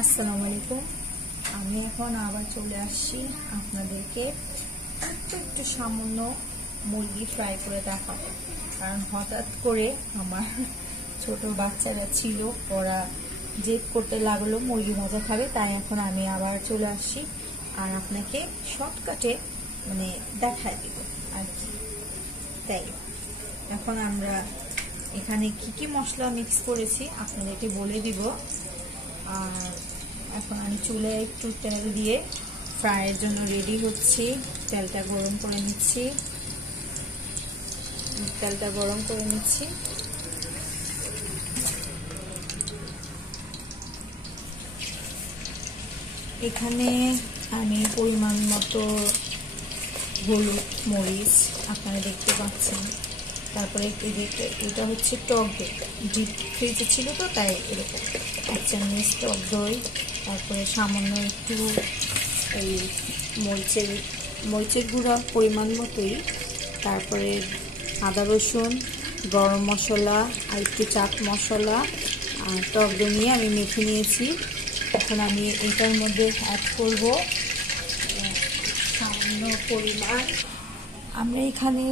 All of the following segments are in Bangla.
আসসালামু আলাইকুম। আমি এখন আবার চলে আসছি আপনাদেরকে একটু সামান্য মুরগি ফ্রাই করে দেখাবো। কারণ হঠাৎ করে আমার ছোট বাচ্চারা ছিল, ওরা জেদ করতে লাগলো মুরগি ভাজা খাবে, তাই এখন আমি আবার চলে আসছি আর আপনাকে শর্টকাটে দেখায় দিব আর কি। তাই এখন আমরা এখানে কি মশলা মিক্স করেছি আপনাদেরকে বলে দিব। আর এখন আমি চুলায় একটু তেল দিয়ে ফ্রাইয়ের জন্য রেডি হচ্ছি। তেলটা গরম করে নিচ্ছি। এখানে আমি পরিমাণ মতো হলুদ, মরিচ আপনারা দেখতে পাচ্ছেন। তারপরে এটা হচ্ছে টক দই, ডিপ ফ্রিজে ছিল তো তাই এরকম 1 চামচ টক দই। তারপরে সামান্য একটু এই মরিচের গুঁড়া পরিমাণ মতোই। তারপরে আদা রসুন, গরম মশলা আর একটু চাট মশলা আর টক দই নিয়ে আমি মেখে নিয়েছি। এখন আমি এটার মধ্যে অ্যাড করব সামান্য পরিমাণ, আমরা এখানে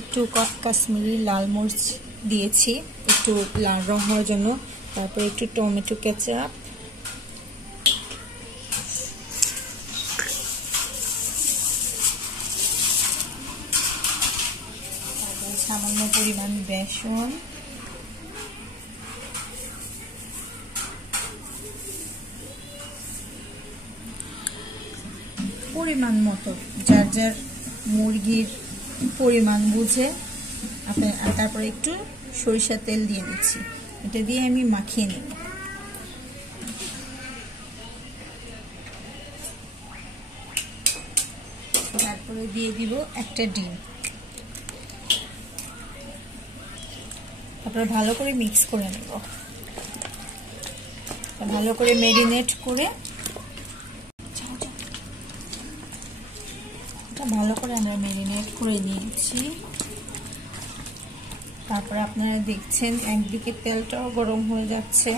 একটু কাশ্মীরি লাল মরিচ দিয়েছি একটু লাল রং হওয়ার জন্য। তারপরে একটু টমেটো কেচাপ, তারপরে সামান্য পরিমাণ বেসন, পরিমাণ মতো যার যার মুরগির পরিমাণ বুঝে আপনার। তারপরে একটু সরিষার তেল দিয়ে নিচ্ছি। এটা দিয়ে আমি মাখিয়ে নেব। তারপরে দিয়ে দিব একটা ডিম। তারপরে ভালো করে মিক্স করে নেব। ভালো করে ম্যারিনেট করে ভালো করে আমরা ম্যারিনেট করে নিয়েছি। তারপরে আপনারা দেখছেন একদিকে তেলটাও গরম হয়ে যাচ্ছে।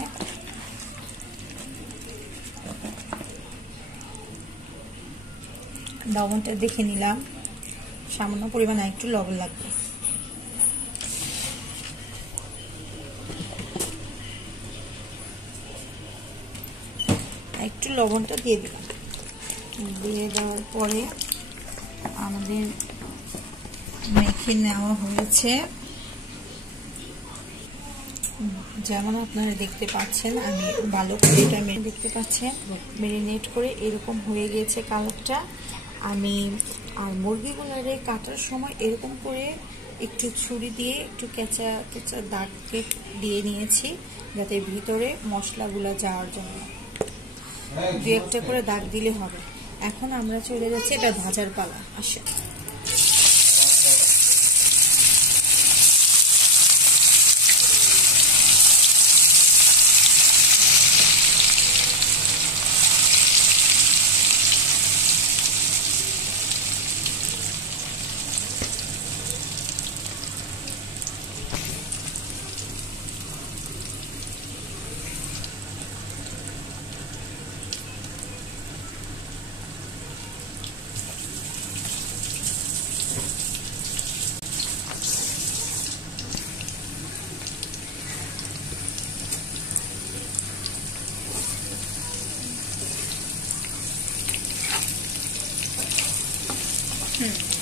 লবণটা দেখে নিলাম, সামান্য পরিমাণে একটু লবণ লাগবে। একটু লবণটা দিয়ে দিলাম। দিয়ে দেওয়ার পরে আমাদের মেখে নেওয়া হয়েছে। যেমন আপনারা দেখতে পাচ্ছেন, আমি ভালো করে এটা দেখতে পাচ্ছেন ম্যারিনেট করে এরকম হয়ে গিয়েছে কালারটা। আমি আর মুরগিগুলোরে কাটার সময় এরকম করে একটু ছুরি দিয়ে একটু কেঁচা দাগ দিয়ে নিয়েছি, যাতে ভিতরে মশলাগুলো যাওয়ার জন্য। 2-1টা করে দাগ দিলে হবে। এখন আমরা চলে যাচ্ছি এটা ভাজার পালা। আসে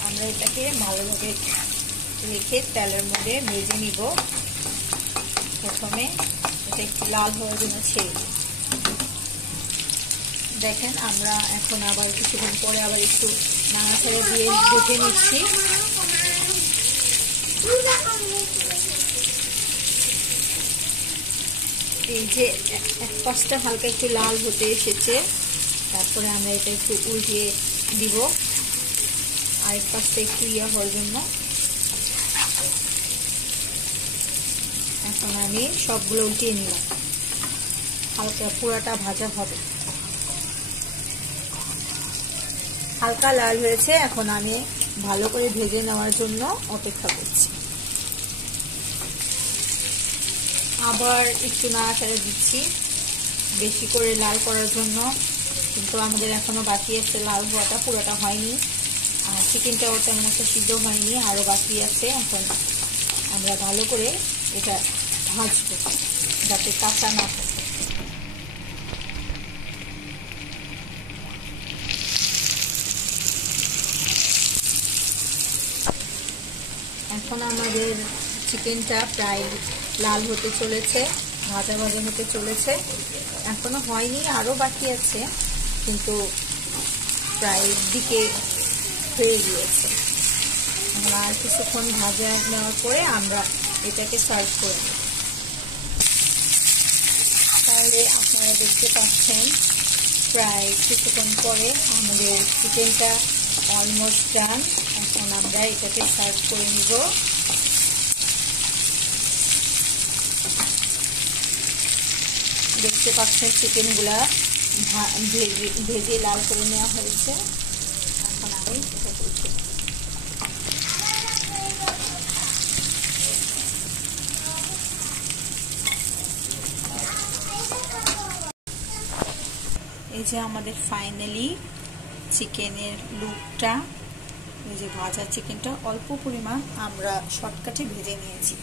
আমরা এটাকে ভালোভাবে রেখে তেলের মধ্যে ভেজে নিব। প্রথমে এটা একটু লাল হওয়ার জন্য ছেড়ে দিই। দেখেন আমরা এখন আবার কিছুক্ষণ পরে আবার একটু নাড়াচাড়া দিয়ে ঢেকে নিচ্ছি। এই যে এক পাশটা হালকা একটু লাল হতে এসেছে, তারপরে আমরা এটা একটু উল্টিয়ে দিব আরেক পাশটা একটু হওয়ার জন্য। এখন আমি সবগুলো উল্টিয়ে নিলাম। হালকা পুরাটা ভাজা হবে, হালকা লাল হয়েছে। এখন আমি ভালো করে ভেজে নেওয়ার জন্য অপেক্ষা করছি। আবার একটু নাড়াচাড়া দিচ্ছি। বেশি করে লাল করার জন্য, কিন্তু আমাদের এখনো বাকি আছে লাল হওয়াটা, পুরোটা হয়নি। আর চিকেনটাও তেমন একটা সিদ্ধ হয়নি, আরও বাকি আছে। এখন আমরা ভালো করে এটা ভাজবো যাতে কাঁচা না থাকে। এখন আমাদের চিকেনটা প্রায় লাল হতে চলেছে, ভাজা ভাজা হতে চলেছে। এখনো হয়নি, আরও বাকি আছে, কিন্তু প্রায় দিকে হয়ে গিয়েছে। এখন আর কিছুক্ষণ ভাজা নেওয়ার পরে আমরা এটাকে সার্ভ করে নেব। তাহলে আপনারা দেখতে পাচ্ছেন প্রায় কিছুক্ষণ পরে আমাদের চিকেনটা অলমোস্ট ডান। এখন আমরা এটাকে সার্ভ করে নিব। দেখতে পাচ্ছেন চিকেনগুলা ভেজে লাল করে নেওয়া হয়েছে। এখন আমি এটা করছি। এই যে আমাদের ফাইনালি চিকেনের লুকটা, এই যে ভাজা চিকেনটা অল্প পরিমাণ আমরা শর্টকাটে ভেজে নিয়েছি।